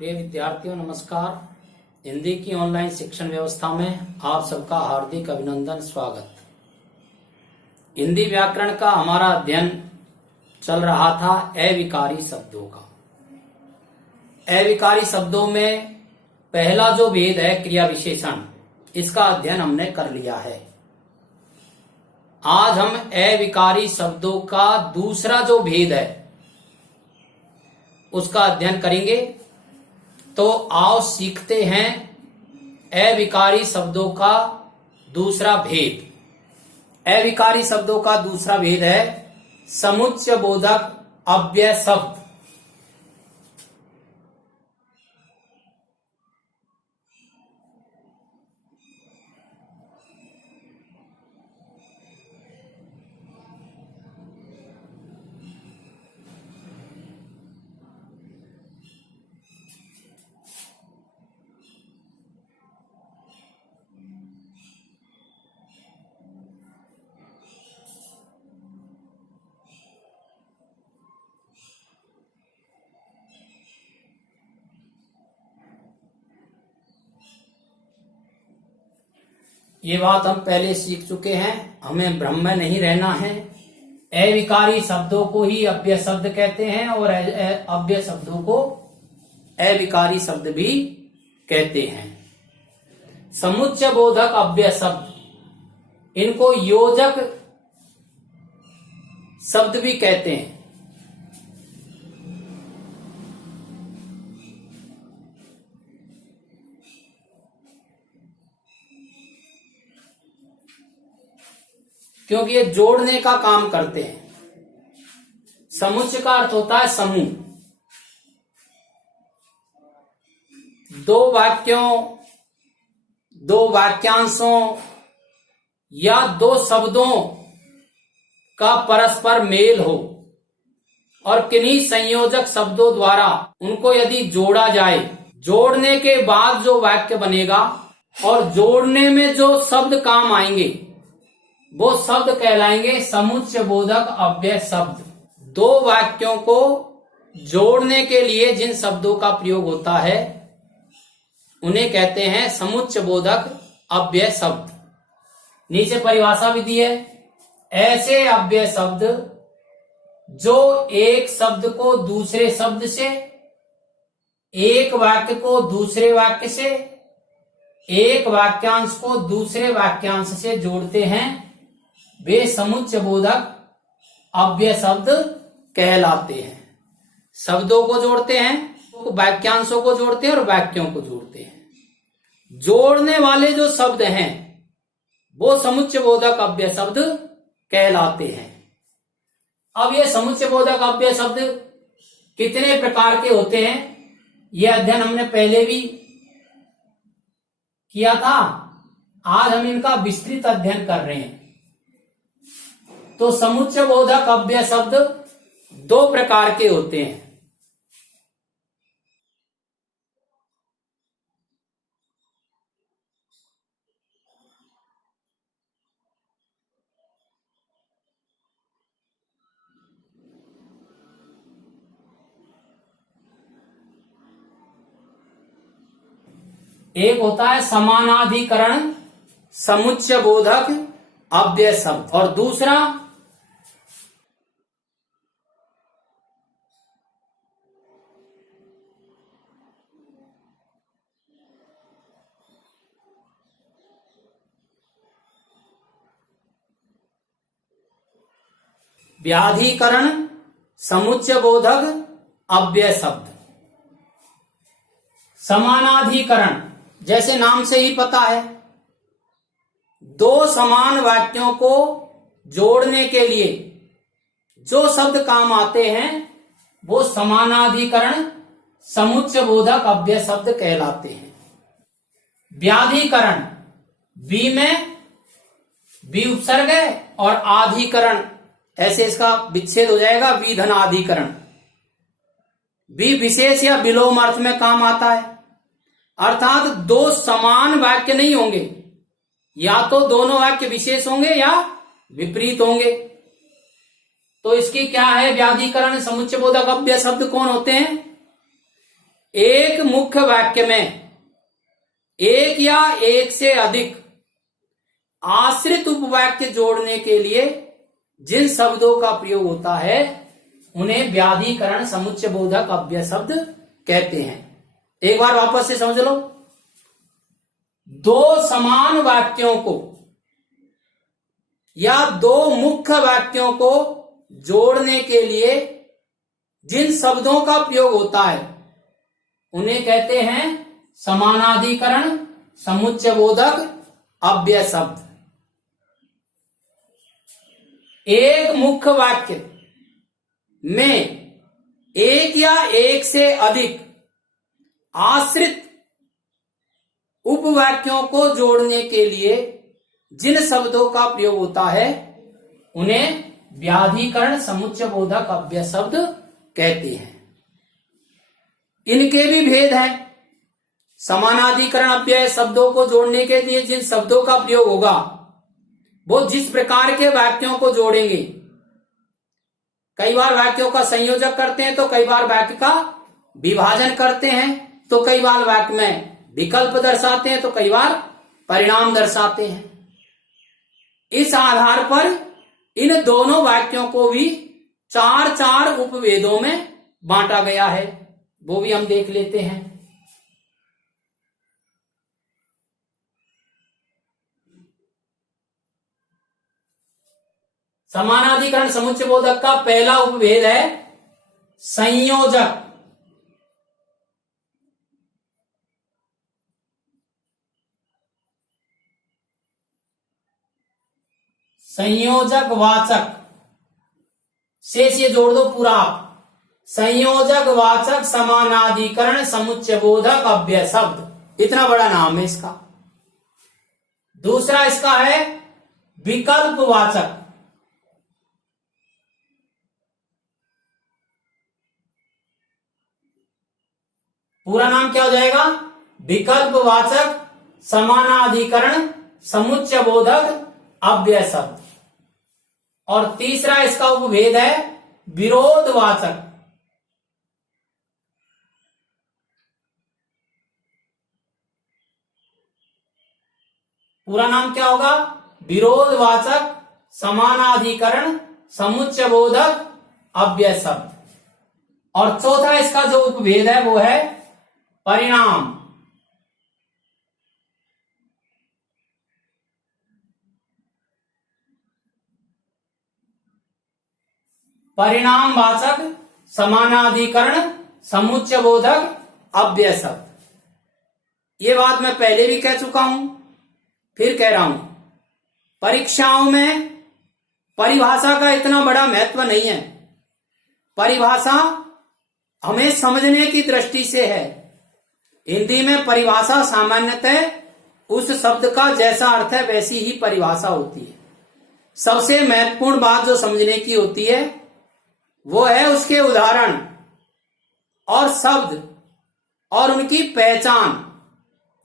प्रिय विद्यार्थियों नमस्कार। हिंदी की ऑनलाइन शिक्षण व्यवस्था में आप सबका हार्दिक अभिनंदन स्वागत। हिंदी व्याकरण का हमारा अध्ययन चल रहा था अविकारी शब्दों का। अविकारी शब्दों में पहला जो भेद है क्रिया विशेषण, इसका अध्ययन हमने कर लिया है। आज हम अविकारी शब्दों का दूसरा जो भेद है उसका अध्ययन करेंगे। तो आओ सीखते हैं अविकारी शब्दों का दूसरा भेद। अविकारी शब्दों का दूसरा भेद है समुच्चय बोधक अव्यय शब्द। ये बात हम पहले सीख चुके हैं, हमें भ्रम में नहीं रहना है। अविकारी शब्दों को ही अव्यय शब्द कहते हैं और अव्यय शब्दों को अविकारी शब्द भी कहते हैं। समुच्चय बोधक अव्यय शब्द, इनको योजक शब्द भी कहते हैं। क्योंकि ये जोड़ने का काम करते हैं। समुच्चय का अर्थ होता है समूह। दो वाक्यों, दो वाक्यांशों या दो शब्दों का परस्पर मेल हो और किन्हीं संयोजक शब्दों द्वारा उनको यदि जोड़ा जाए, जोड़ने के बाद जो वाक्य बनेगा और जोड़ने में जो शब्द काम आएंगे वो शब्द कहलाएंगे समुच्चय बोधक अव्यय शब्द। दो वाक्यों को जोड़ने के लिए जिन शब्दों का प्रयोग होता है उन्हें कहते हैं समुच्चय बोधक अव्यय शब्द। नीचे परिभाषा भी दी है, ऐसे अव्यय शब्द जो एक शब्द को दूसरे शब्द से, एक वाक्य को दूसरे वाक्य से, एक वाक्यांश को दूसरे वाक्यांश से जोड़ते हैं, वे समुच्चय बोधक अव्यय शब्द कहलाते हैं। शब्दों को जोड़ते हैं, वाक्यांशों को जोड़ते हैं और वाक्यों को जोड़ते हैं। जोड़ने वाले जो शब्द हैं वो समुच्चय बोधक अव्यय शब्द कहलाते हैं। अब ये समुच्चय बोधक अव्यय शब्द कितने प्रकार के होते हैं यह अध्ययन हमने पहले भी किया था। आज हम इनका विस्तृत अध्ययन कर रहे हैं। तो समुच्चय बोधक अव्यय शब्द दो प्रकार के होते हैं। एक होता है समानाधिकरण समुच्चय बोधक अव्यय शब्द और दूसरा व्याधिकरण समुच्चय बोधक अव्यय शब्द। समानाधिकरण जैसे नाम से ही पता है, दो समान वाक्यों को जोड़ने के लिए जो शब्द काम आते हैं वो समानाधिकरण समुच्चय बोधक अव्यय शब्द कहलाते हैं। व्याधिकरण, वी में वी उपसर्ग है और आधिकरण, ऐसे इसका विच्छेद हो जाएगा, वी धन आधिकरण। वी विशेष या विलोम अर्थ में काम आता है, अर्थात दो समान वाक्य नहीं होंगे, या तो दोनों वाक्य विशेष होंगे या विपरीत होंगे। तो इसकी क्या है व्याधिकरण समुच्चय बोधक अव्यय शब्द कौन होते हैं? एक मुख्य वाक्य में एक या एक से अधिक आश्रित उपवाक्य जोड़ने के लिए जिन शब्दों का प्रयोग होता है उन्हें व्याधिकरण समुच्चय बोधक अव्यय शब्द कहते हैं। एक बार वापस से समझ लो। दो समान वाक्यों को या दो मुख्य वाक्यों को जोड़ने के लिए जिन शब्दों का प्रयोग होता है उन्हें कहते हैं समानाधिकरण समुच्चय बोधक अव्यय शब्द। एक मुख्य वाक्य में एक या एक से अधिक आश्रित उपवाक्यों को जोड़ने के लिए जिन शब्दों का प्रयोग होता है उन्हें व्याधिकरण समुच्चय बोधक अव्यय शब्द कहते हैं। इनके भी भेद हैं। समानाधिकरण अव्यय शब्दों को जोड़ने के लिए जिन शब्दों का प्रयोग होगा वो जिस प्रकार के वाक्यों को जोड़ेंगे, कई बार वाक्यों का संयोजक करते हैं तो कई बार वाक्य का विभाजन करते हैं तो कई बार वाक्य में विकल्प दर्शाते हैं तो कई बार परिणाम दर्शाते हैं। इस आधार पर इन दोनों वाक्यों को भी चार चार उपवेदों में बांटा गया है, वो भी हम देख लेते हैं। समानाधिकरण समुच्चय बोधक का पहला उपभेद है संयोजक। संयोजक वाचक शेष ये जोड़ दो पूरा। संयोजक वाचक समानाधिकरण समुच्चय बोधक अव्यय शब्द, इतना बड़ा नाम है इसका। दूसरा इसका है विकल्प वाचक। पूरा नाम क्या हो जाएगा? विकल्प वाचक समानाधिकरण समुच्चय बोधक अव्यय शब्द। और तीसरा इसका उपभेद है विरोधवाचक। पूरा नाम क्या होगा? विरोधवाचक समानाधिकरण समुच्चय बोधक अव्यय शब्द। और चौथा इसका जो उपभेद है वो है परिणाम। परिणाम वाचक समानाधिकरण समुच्चय बोधक अव्यय शब्द। ये बात मैं पहले भी कह चुका हूं, फिर कह रहा हूं। परीक्षाओं में परिभाषा का इतना बड़ा महत्व नहीं है। परिभाषा हमें समझने की दृष्टि से है। हिंदी में परिभाषा सामान्यतः उस शब्द का जैसा अर्थ है वैसी ही परिभाषा होती है। सबसे महत्वपूर्ण बात जो समझने की होती है वो है उसके उदाहरण और शब्द और उनकी पहचान।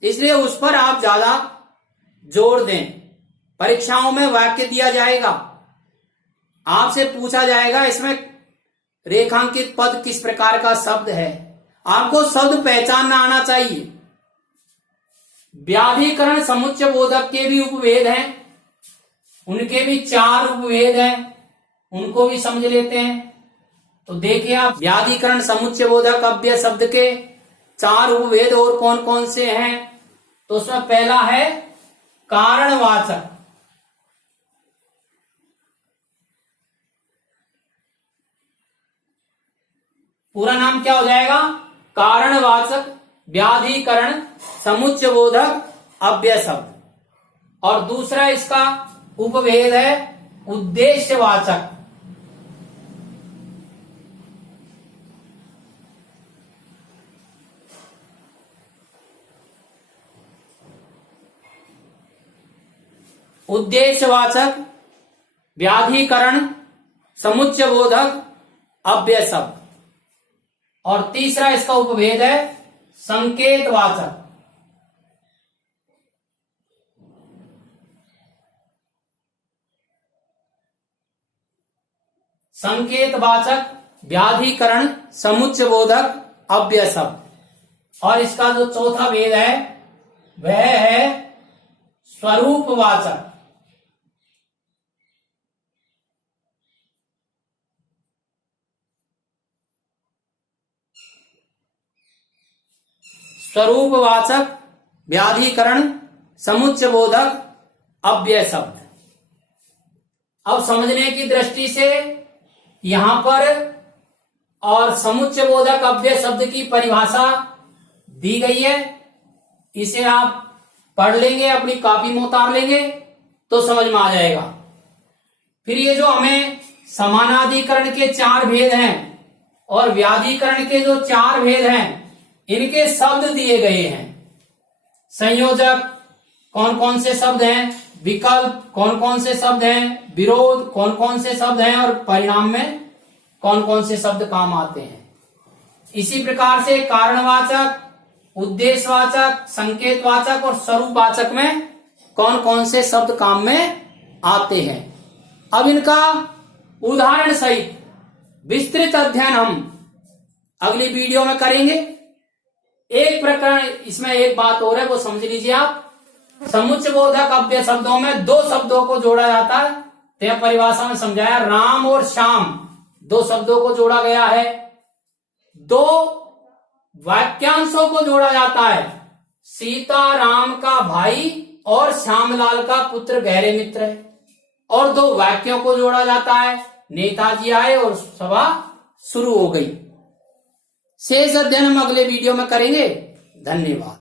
इसलिए उस पर आप ज्यादा जोर दें। परीक्षाओं में वाक्य दिया जाएगा, आपसे पूछा जाएगा इसमें रेखांकित पद किस प्रकार का शब्द है, आपको शब्द पहचानना आना चाहिए। व्याधिकरण समुच्चय बोधक के भी उपभेद हैं, उनके भी 4 उपभेद हैं, उनको भी समझ लेते हैं। तो देखिए आप, व्याधिकरण समुच्चय बोधक अव्यय शब्द के 4 उपभेद और कौन कौन से हैं। तो उसमें पहला है कारणवाचक। पूरा नाम क्या हो जाएगा? कारणवाचक व्याधिकरण समुच्चय बोधक अव्यय शब्द। और दूसरा इसका उपभेद है उद्देश्यवाचक। उद्देश्यवाचक व्याधिकरण समुच्चय बोधक अव्यय शब्द। और तीसरा इसका उपभेद है संकेतवाचक। संकेतवाचक व्याधिकरण समुच्चय बोधक अव्यय शब्द। और इसका जो चौथा भेद है वह है स्वरूपवाचक। स्वरूपवाचक, व्याधिकरण, समुच्चयबोधक, अव्यय शब्द। अब समझने की दृष्टि से यहां पर और समुच्चयबोधक अव्यय शब्द की परिभाषा दी गई है। इसे आप पढ़ लेंगे, अपनी कॉपी में उतार लेंगे तो समझ में आ जाएगा। फिर ये जो हमें समानाधिकरण के 4 भेद हैं और व्याधिकरण के जो 4 भेद हैं, इनके शब्द दिए गए हैं। संयोजक कौन कौन से शब्द हैं, विकल्प कौन कौन से शब्द हैं, विरोध कौन कौन से शब्द हैं और परिणाम में कौन कौन से शब्द काम आते हैं। इसी प्रकार से कारणवाचक, उद्देश्यवाचक, संकेतवाचक और स्वरूपवाचक में कौन कौन से शब्द काम में आते हैं। अब इनका उदाहरण सहित विस्तृत अध्ययन हम अगली वीडियो में करेंगे। एक प्रकरण इसमें एक बात और है, वो समझ लीजिए आप। समुच्चयबोधक अव्यय शब्दों में 2 शब्दों को जोड़ा जाता है। तो यह परिभाषा में समझाया, राम और श्याम 2 शब्दों को जोड़ा गया है। 2 वाक्यांशों को जोड़ा जाता है, सीता राम का भाई और श्यामलाल का पुत्र गहरे मित्र है। और 2 वाक्यों को जोड़ा जाता है, नेताजी आए और सभा शुरू हो गई। शेष अध्ययन हम अगले वीडियो में करेंगे। धन्यवाद।